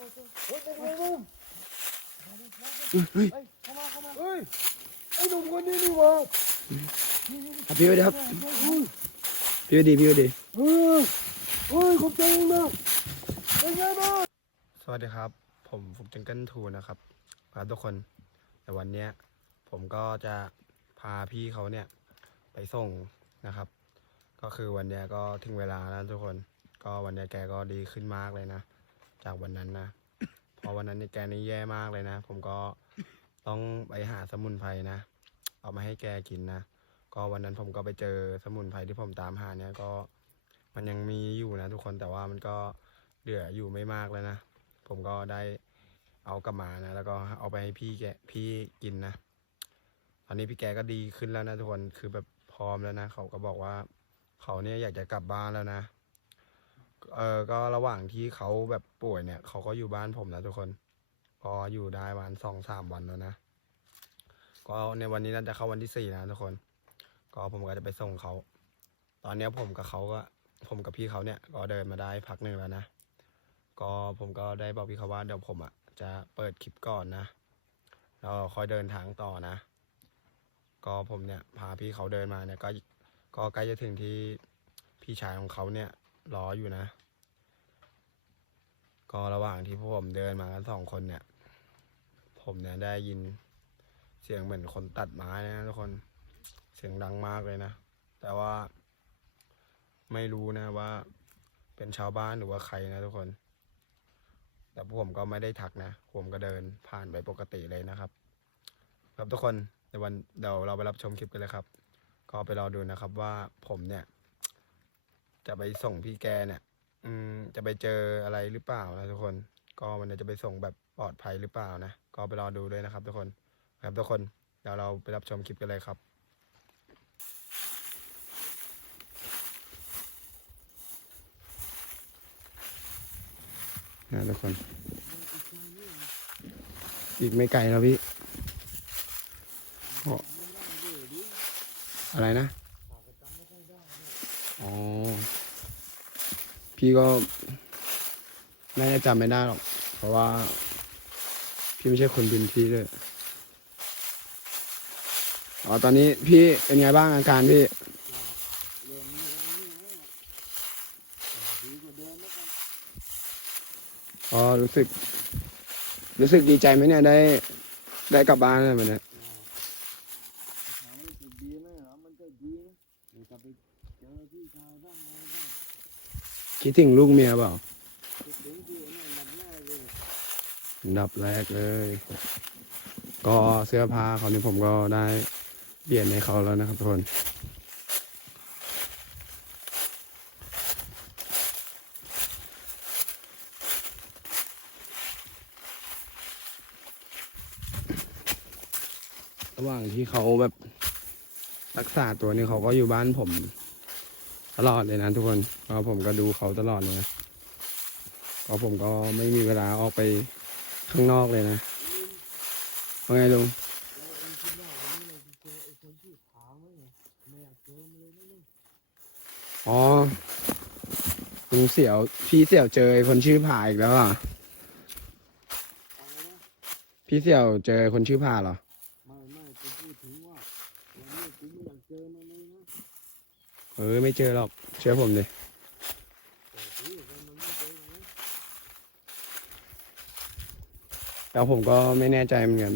เฮ้ยเป็นไงมึงเฮ้ยเฮ้ยเข้ามาเข้ามาเฮ้ยไอ้หนุ่มคนนี้นี่วะพี่สวัสดีครับพี่สวัสดีพี่สวัสดีเฮ้ยเฮ้ยขอบใจมึงนะเป็นไงบ้างสวัสดีครับ ผมฟุกจังเกิลทูนะครับครับทุกคนแต่วันนี้ผมก็จะพาพี่เขาเนี่ยไปส่งนะครับ ก็คือวันนี้ก็ถึงเวลาแล้วทุกคน ก็วันนี้แกก็ดีขึ้นมากเลยนะ จากวันนั้นนะพราะวันนั้นนี่แกนี่แย่มากเลยนะ ผมก็ต้องไปหาสมุนไพรนะ เอามาให้แกกินนะ ก็วันนั้นผมก็ไปเจอสมุนไพรที่ผมตามหาเนี่ยก็ มันยังมีอยู่นะทุกคนแต่ว่ามันก็เหลืออยู่ไม่มากแล้วนะ ผมก็ได้เอากลับมานะ แล้วก็เอาไปให้พี่แกพี่กินนะ ตอนนี้พี่แกก็ดีขึ้นแล้วนะทุกคน คือแบบพร้อมแล้วนะ เขาก็บอกว่า เขาเนี่ยอยากจะกลับบ้านแล้วนะ เออก็ระหว่างที่เขาแบบป่วยเนี่ยเขาก็อยู่บ้านผมนะทุกคน พออยู่ได้ประมาณสองสามวันแล้วนะก็ในวันนี้น่าจะเข้าวันที่สี่นะทุกคน ก็ผมก็จะไปส่งเขา ตอนนี้ผมกับเขาก็ผมกับพี่เขาเนี่ย ก็เดินมาได้พักหนึ่งแล้วนะ ก็ผมก็ได้บอกพี่เขาว่าเดี๋ยวผมอะจะเปิดคลิปก่อนนะแล้วคอยเดินทางต่อนะ ก็ผมเนี่ยพาพี่เขาเดินมาเนี่ยก็ก็ใกล้จะถึงที่พี่ชายของเขาเนี่ย รออยู่นะ ก็ระหว่างที่พวกผมเดินมากันสองคนเนี่ย ผมเนี่ยได้ยินเสียงเหมือนคนตัดไม้นะทุกคนเสียงดังมากเลยนะ แต่ว่าไม่รู้นะว่า เป็นชาวบ้านหรือว่าใครนะทุกคน แต่พวกผมก็ไม่ได้ทักนะผมก็เดินผ่านไปปกติเลยนะครับ ครับทุกคนในวันเดี๋ยวเราไปรับชมคลิปกันเลยครับ ก็ไปรอดูนะครับว่าผมเนี่ย จะไปส่งพี่แกเนี่ย อืม จะไปเจออะไรหรือเปล่านะทุกคน ก็วันนี้จะไปส่งแบบปลอดภัยหรือเปล่านะ ก็ไปรอดูด้วยนะครับ ทุกคน ครับทุกคน เดี๋ยวเราไปรับชมคลิปกันเลยครับนะทุกคน อีกไม่ไกลแล้วพี่อะไรนะ อ๋อ พี่ก็น่าจะจำไม่ได้หรอก เพราะว่า พี่ไม่ใช่คนพื้นที่ด้วยอ๋อตอนนี้พี่เป็นไงบ้างอาการพี่อ๋อรู้สึก รู้สึกดีใจไหมเนี่ยได้ ได้กลับบ้านแล้วมันเนี่ย ถามว่าจะดีไหมเหรอมันก็ดีนะเดี๋ยวจะไปเจอพี่ชายบ้างอะไรบ้าง คิดถึงลูกเมียเปล่าดับแรกเลย ก็เสื้อผ้าเขานี่ผมก็ได้เปลี่ยนให้เขาแล้วนะครับทุกคนระหว่างที่เขาแบบรักษาตัวนี่เขาก็อยู่บ้านผม ลอดเลยนะทุกคนก็ผมก็ดูเขาตลอดเลยนะก็ผมก็ไม่มีเวลาออกไปข้างนอกเลยนะว่าไงลุงแล้วเป็นไงลุงอ๋อลุงเสี่ยว พี่เสี่ยวเจอคนชื่อผาอีกแล้วอะอพี่เสี่ยวเจอคนชื่อผาเหรอ ไม่ไม่จะพูดถึงว่าวันนี้กูไม่อยากเจอมันเลยนะ เออไม่เจอหรอก เชื่อผมดิแต่พี่คนมันไม่เจอนะแล้วผมก็ไม่แน่ใจเหมือนกัน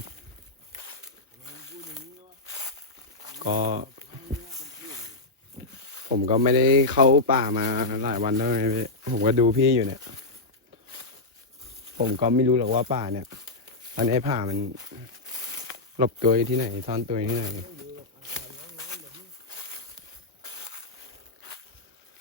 ก็ ผมก็ไม่ได้เข้าป่ามาหลายวันแล้วไงพี่ผมก็ดูพี่อยู่เนี่ย ผมก็ไม่รู้หรอกว่าป่าเนี่ยตอนนี้ไอ้ป่ามันหลบตัวที่ไหนซ่อนตัวที่ไหน ไม่ดูหรอกอากาศร้อนๆแบบนี้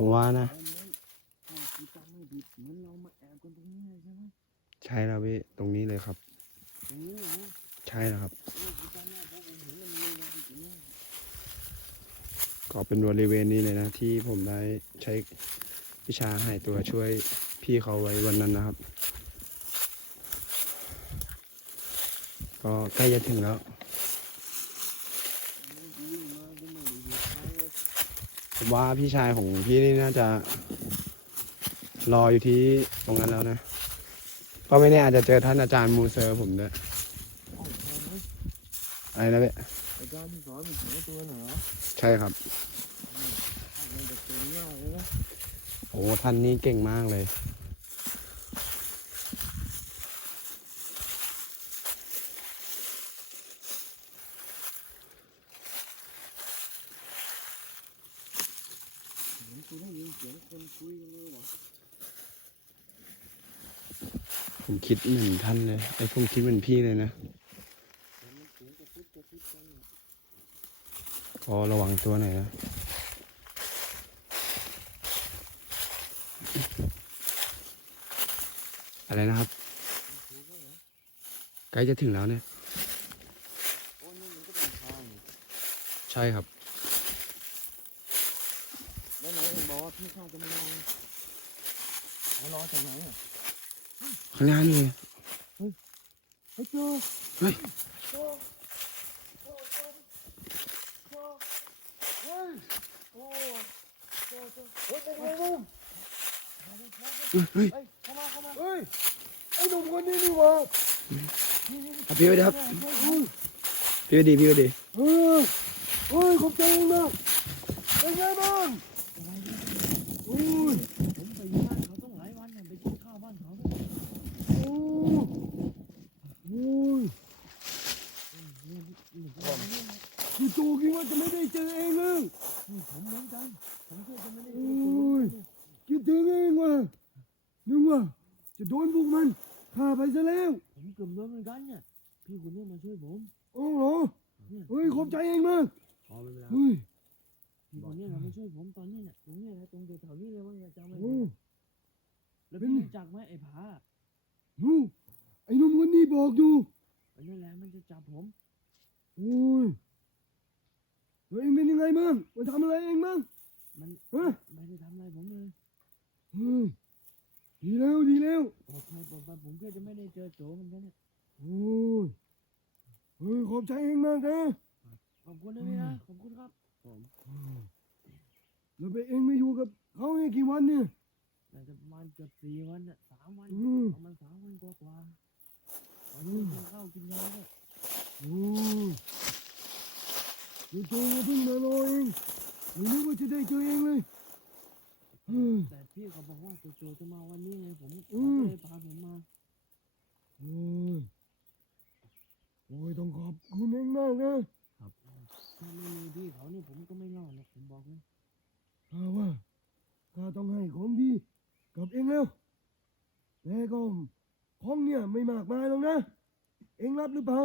รงนี้เลยใช่ไหมใช่แล้วพี่ตรงนี้เลยครับ ใช่แล้วครับก็เลยนะจริงๆนะก็เป็นบริเวณนี้เลยนะ ที่ผมได้ใช้วิชาหายตัวช่วยพี่เขาไว้วันนั้นนะครับ ก็ใกล้จะถึงแล้ว อันนี้กูวิ่งมากูไม่ได้หยุดทางเลย ผม ว่าพี่ชายของพี่นี่น่าจะรออยู่ที่ตรงนั้นแล้วนะ ก็ไม่แน่อาจจะเจอท่านอาจารย์มูเซอร์ผมด้วยอะไรนะเบ๊อาจารย์ที่สอนมันสอตัวเหรอใช่ครับโอ้ท่านนี้เก่งมากเลย เหมือน กูได้ยินเสียงคนคุยกันเลยวะผมคิดเหมือนท่านเลย ไอ้ผมคิดเหมือนพี่เลยนะแต่มันเสียงกระวังตัวหน่อยนะอะไรนะครับ ใกล้จะถึงแล้วเนี่ย ใช่ครับ แล้วไหนเองบอกว่าพี่ข้าจะไม่รอเขารอจากไหนอะข้างหน้านี่เลยเฮ้ยเจอเฮ้ยเฮ้ยโอ้เจอเจอเฮ้ยเป็นไงบ้าเฮ้ยเฮ้ยเฮ้ยเข้ามาเข้ามาเฮ้ยไอ้หนุ่มคนนี้นี่วะพี่ไปดีครับเฮ้ยพี่ไปดีพี่ไปดีเออเฮ้ยขอบใจมากเป็นไงบ้าง อ้ยผมไปอยู่บ้านเขาต้องหลายวันเนี่ยไปกินข้าวบ้านเขาเนี่ยโอ้โอ้ยนี่นี่ผมเนี่ยคือโจคิดว่าจะไม่ได้เจอเองเลยนี่ผมเหมือนกันผมเชื่อจะไม่ได้โอ้ยคิดถึงเองว่ะนึกว่าจะโดนพวกมันฆ่าไปซะแล้วผมเกือบโดนเหมือนกันเนี่ยพี่คนนี้มาช่วยผมโอ้เหรอเฮ้ยขอบใจเองมากเฮ้ยพี่คนนี้มาช่วยผมตอนนี้เนี่ย จักไหมไอ้ผาดูไอ้หนุ่มคนนี้บอกอยู่อันนั่นแหละมันจะจับผมโอ้ยแล้วเองเป็นยังไงบ้างมาทำอะไรเองบ้างมันฮะไม่ได้ทำอะไรผมเลยเฮ้ยดีแล้วดีแล้วปลอดภัยปลอดภัยผมแค่จะไม่ได้เจอโจเหมือนกันเนี่ยโอ้ยเฮ้ยขอบใจเองมากนะขอบคุณนะพี่นะขอบคุณครับผมแล้วไปเองไม่อยู่กับเขาเนี่ยกี่วันเนี่ยน่าจะประมาณ เกือบสี่วันน่ะสามวันอืมประมาณสามวันกว่าๆตอนนี้กินข้าวกินยาด้วยโอ้ยจู่ๆก็เพิ่งมารอเองไม่นึกว่าจะได้เจอเองเลยอืมแต่พี่เขาบอกว่าโจๆจะมาวันนี้ไงผมอืเขามก็เลยพาผมมาโอ้ยโอ้ยต้องขอบคุณเองมากนะถ้าไม่มีพี่เขานี่ผมก็ไม่รอดหรอกผมบอกเลยข้าว่าข้าต้องให้ของดี กับเองแล้วแต่ก็ของเนี่ยไม่มากมายหรอกนะ เองรับหรือเปล่า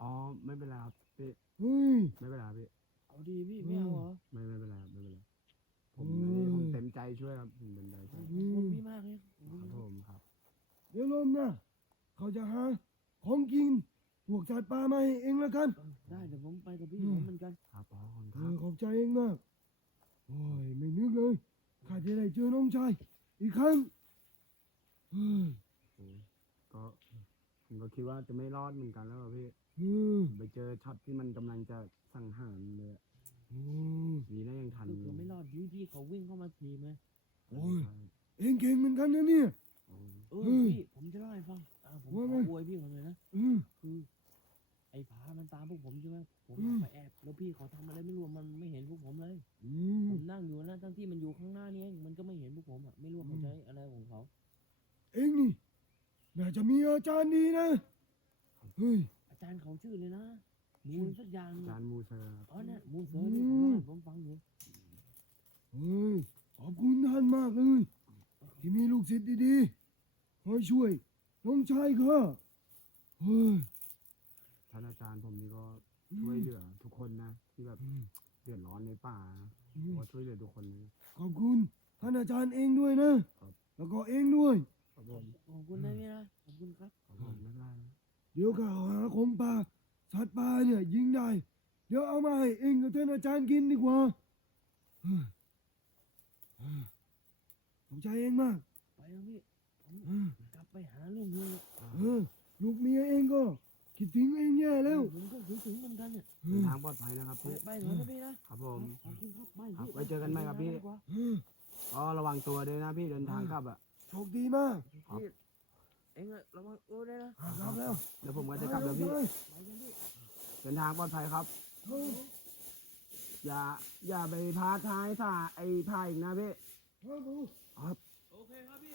อ๋อไม่เป็นไรครับพี่เฮ้ย ไม่เป็นไรครับพี่เอาดีพี่ไม่เอาเหรอไม่ไม่เป็นไรครับไม่เป็นไรผมอืม ผมเต็มใจช่วยครับผมเต็มใจช่วยขอบคุณพี่มากเลยขอบคุณครับคผรับมครับเดี๋ยวลมนะเขาจะหาของกินพวกสัตว์ป่ามาให้เองแล้วกัน เออได้เดี๋ยวผมไปกับพี่อืมผมเหมือนกัน ครับอ๋อขอบคุณเอครัอบขอบใจเองมาก โอ้ย ไม่นึกเลย ข้าจะได้เจอน้องชาย อีกครั้งเฮ้ยโอ้ยก็ผมก็คิดว่าจะไม่รอดเหมือนกันแล้วอะพี่เฮ้ยไปเจอช็อตที่มันกำลังจะสังหารเลยอะโอ้ยดีนะยังทันคือผมไม่รอดพี่พี่เขาวิ่งเข้ามาทีไหมโอ้ยเองเก่งเหมือนกันนะเนี่ยโอ้ยเออเฮ้ย พี่ผมจะเล่าให้ฟังอ่าผมว่าขไงออวยพี่เขาเลยนะเออคือ ไอ้ผามันตามพวกผมใช่ไหมผมอืม ไปแอบแล้วพี่เขาทำอะไรไม่รู้มันไม่เห็นพวกผมเลย อืม ผมนั่งอยู่นะทั้งที่มันอยู่ข้างหน้านี่เองมันก็ไม่เห็นพวกผมอะไม่รู้ว่าเขาอืม ใช้อะไรของเขาเองนี่น่าจะมีอาจารย์ดีนะเฮ้ย อาจารย์เขาชื่อเลยนะมูลสักอย่างอาจารย์มูเซอร์ครับอ๋อเนี่ยมูลเซอร์นี่เขาอืมเล่าให้ผมฟังอยู่เฮ้ยขอบคุณท่านมากเลย ที่มีลูกศิษย์ดีๆคอยช่วยน้องชายข้าเฮ้ยท่านอาจารย์ผมนี่ก็ช่วยเหลือทุกคนนะที่แบบอืมเดือดร้อนในป่านะอืผมมก็ช่วยเหลือทุกคนเลยขขอบคุณท่านอาจารย์เองด้วยนะ แล้วก็เองด้วย ครับผมขอบคุณนะพี่นะขอบคุณครับครับผมไม่เป็นไรเดี๋ยวข้าหาของป่าสัตว์ป่าเนี่ยยิงได้ เดี๋ยวเอามาให้เองกับท่านอาจารย์กินดีกว่าเฮ้ยเฮ้ยขอบใจเองมาก ไปแล้วพี่ ผมเออกลับไปหาลูกเมียเออลูกเมียเองก็ คิดถึงเองแย่แล้วผมก็คิดถึงเหมือนกันเนี่ยเอเดินอทางปลอดภัยนะครับไปพี่ ไปก่อนนะพี่นะครับผมขอบคุณครับไปครับพี่ไว้เจอกันใหม่ครับพี่ดีกว่าเออก็ระวังตัวด้วยนะพี่เดินทางกลับอะ โชคดีมากครับพี่เอ็งอะระวังตัวด้วยนะครับแล้วเดี๋ยวผมก็จะกลับแล้วพี่ไปไปกันพี่เดินทางปลอดภัยครับเอออย่าอย่าไปพาท้ายท่าไอ้พายอีกนะพี่ครับผมครับโอเคครับพี่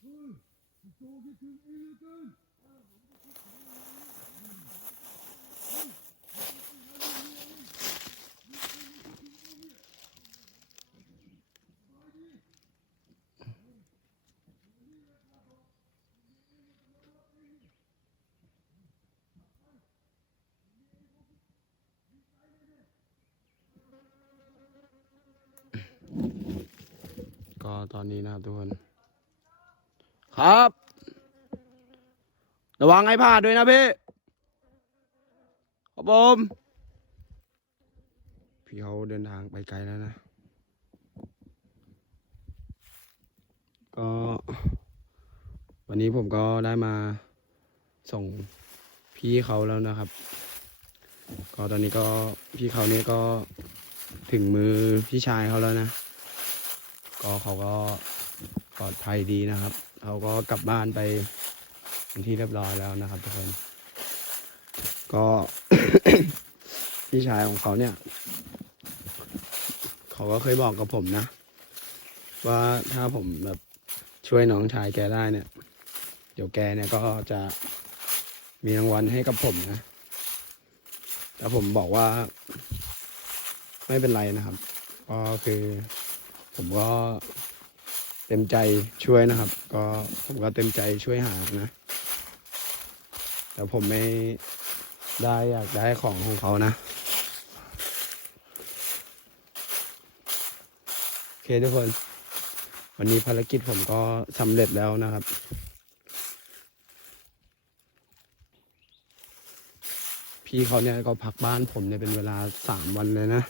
เฮ้ย โตคิดถึงองเหลือเกินก็ตอนนี้นะครับทุกคน ครับ ระวังไอ้พลาดด้วยนะพี่ครับผมพี่เขาเดินทางไปไกลแล้วนะ ก็ วันนี้ผมก็ได้มาส่งพี่เขาแล้วนะครับ ก็ตอนนี้ก็พี่เขานี่ก็ถึงมือพี่ชายเขาแล้วนะ ก็เขาก็ปลอดภัยดีนะครับ เขาก็กลับบ้านไป เป็นที่เรียบร้อยแล้วนะครับทุกคน ก็พี่ชายของเขาเนี่ย เขาก็เคยบอกกับผมนะ ว่าถ้าผมแบบช่วยน้องชายแกได้เนี่ย เดี๋ยวแกเนี่ยก็จะมีรางวัลให้กับผมนะ แต่ผมบอกว่า ไม่เป็นไรนะครับ ก็คือ ผมก็เต็มใจช่วยนะครับ ก็ผมก็เต็มใจช่วยหานะ แต่ผมไม่ได้อยากได้ของของเขานะ โอเคทุกคน วันนี้ภารกิจผมก็สำเร็จแล้วนะครับพี่เขาเนี่ยก็พักบ้านผมเนี่ยเป็นเวลาสามวันเลยนะ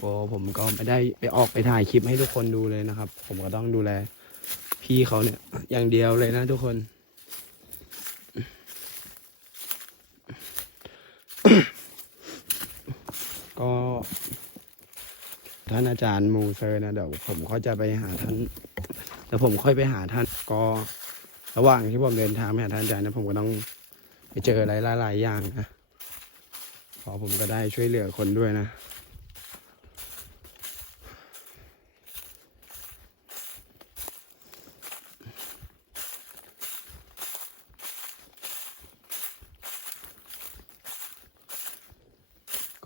ก็ผมก็ไม่ได้ไปออกไปถ่ายคลิปให้ทุกคนดูเลยนะครับ ผมก็ต้องดูแล พี่เขาเนี่ยอย่างเดียวเลยนะทุกคน ก็ ท่านอาจารย์มูเซอร์นะเดี๋ยวผมก็จะไปหาท่านเดี๋ยวผมค่อยไปหาท่านก็ ระหว่างที่ผมเดินทางไปหาท่านอาจารย์นะผมก็ต้องไปเจออะไรหลายๆอย่างนะพอผมก็ได้ช่วยเหลือคนด้วยนะ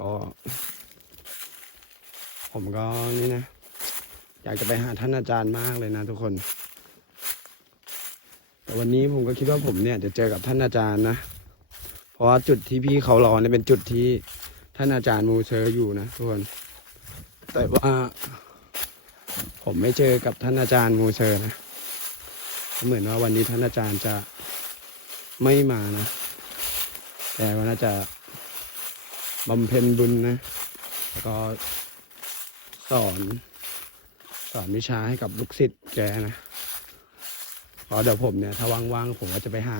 ก็ผมก็นี่นะ อยากจะไปหาท่านอาจารย์มากเลยนะทุกคน แต่วันนี้ผมก็คิดว่าผมเนี่ยจะเจอกับท่านอาจารย์นะ เพราะว่าจุดที่พี่เขารอเนี่ยเป็นจุดที่ท่านอาจารย์มูเชอร์อยู่นะทุกคน แต่ว่าผมไม่เจอกับท่านอาจารย์มูเชอร์นะ เหมือนว่าวันนี้ท่านอาจารย์จะไม่มานะ แต่ว่าน่าจะ บำเพ็ญบุญนะ แล้วก็สอนสอนวิชาให้กับลูกศิษย์แกนะพราะเดี๋ยวผมเนี่ย ถ้าว่างๆผมก็จะไปหา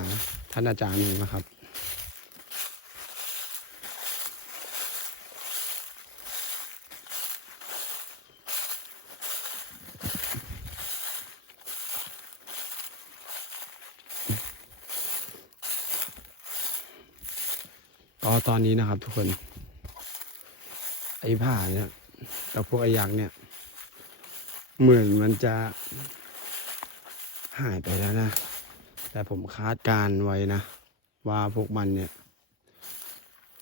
ท่านอาจารย์นะครับ ก็ตอนนี้นะครับทุกคน อ้ผ่าเนี่ยกับพวกไอ้ยักษ์เนี่ย เหมือนมันจะหายไปแล้วนะ แต่ผมคาดการไว้นะ ว่าพวกมันเนี่ย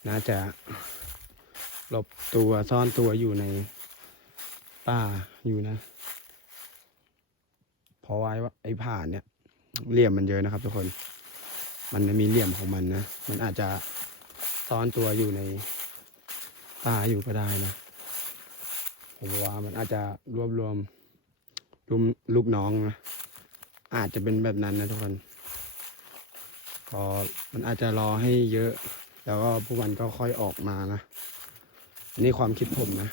น่าจะหลบตัวซ่อนตัวอยู่ในป่าอยู่นะ เพราะว่าไอ้ผ่านเนี่ยเหลี่ยมมันเยอะนะครับ ทุกคน มันมีเหลี่ยมของมันนะ มันอาจจะซ่อนตัวอยู่ใน ตาอยู่ก็ได้นะ ผมว่ามันอาจจะรวบรวมรุมลูกน้องนะอาจจะเป็นแบบนั้นนะทุกคนก็มันอาจจะรอให้เยอะ แล้วก็พวกมันก็ค่อยออกมานะนี่ความคิดผมนะ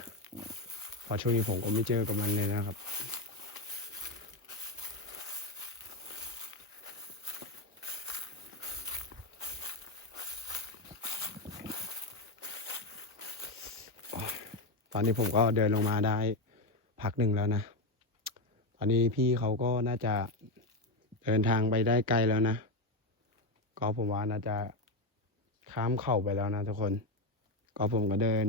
พอช่วงนี้ผมก็ไม่เจอกับมันเลยนะครับ ตอนนี้ผมก็เดินลงมาได้พักหนึ่งแล้วนะ ตอนนี้พี่เขาก็น่าจะเดินทางไปได้ไกลแล้วนะ ก็ผมว่าน่าจะข้ามเข่าไปแล้วนะทุกคน ก็ผมก็เดิน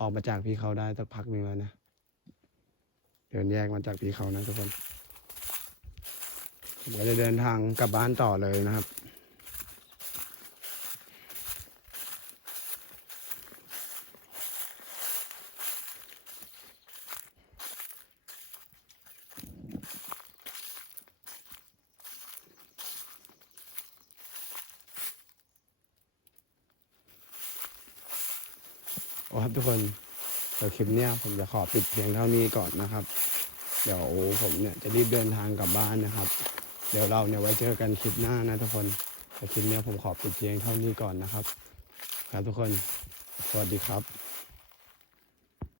ออกมาจากพี่เขาได้สักพักหนึ่งแล้วนะ เดินแยกมาจากพี่เขานะทุกคนผมก็จะเดินทางกลับบ้านต่อเลยนะครับ ครับทุกคนเดี๋ยวคลิปเนี้ยผมจะขอปิดเพียงเท่านี้ก่อนนะครับ เดี๋ยวผมเนี่ยจะรีบเดินทางกลับบ้านนะครับ เดี๋ยวเราเนี่ยไว้เจอกันคลิปหน้านะทุกคนแต่คลิปเนี้ยผมขอปิดเพียงเท่านี้ก่อนนะครับ ครับทุกคน สวัสดีครับ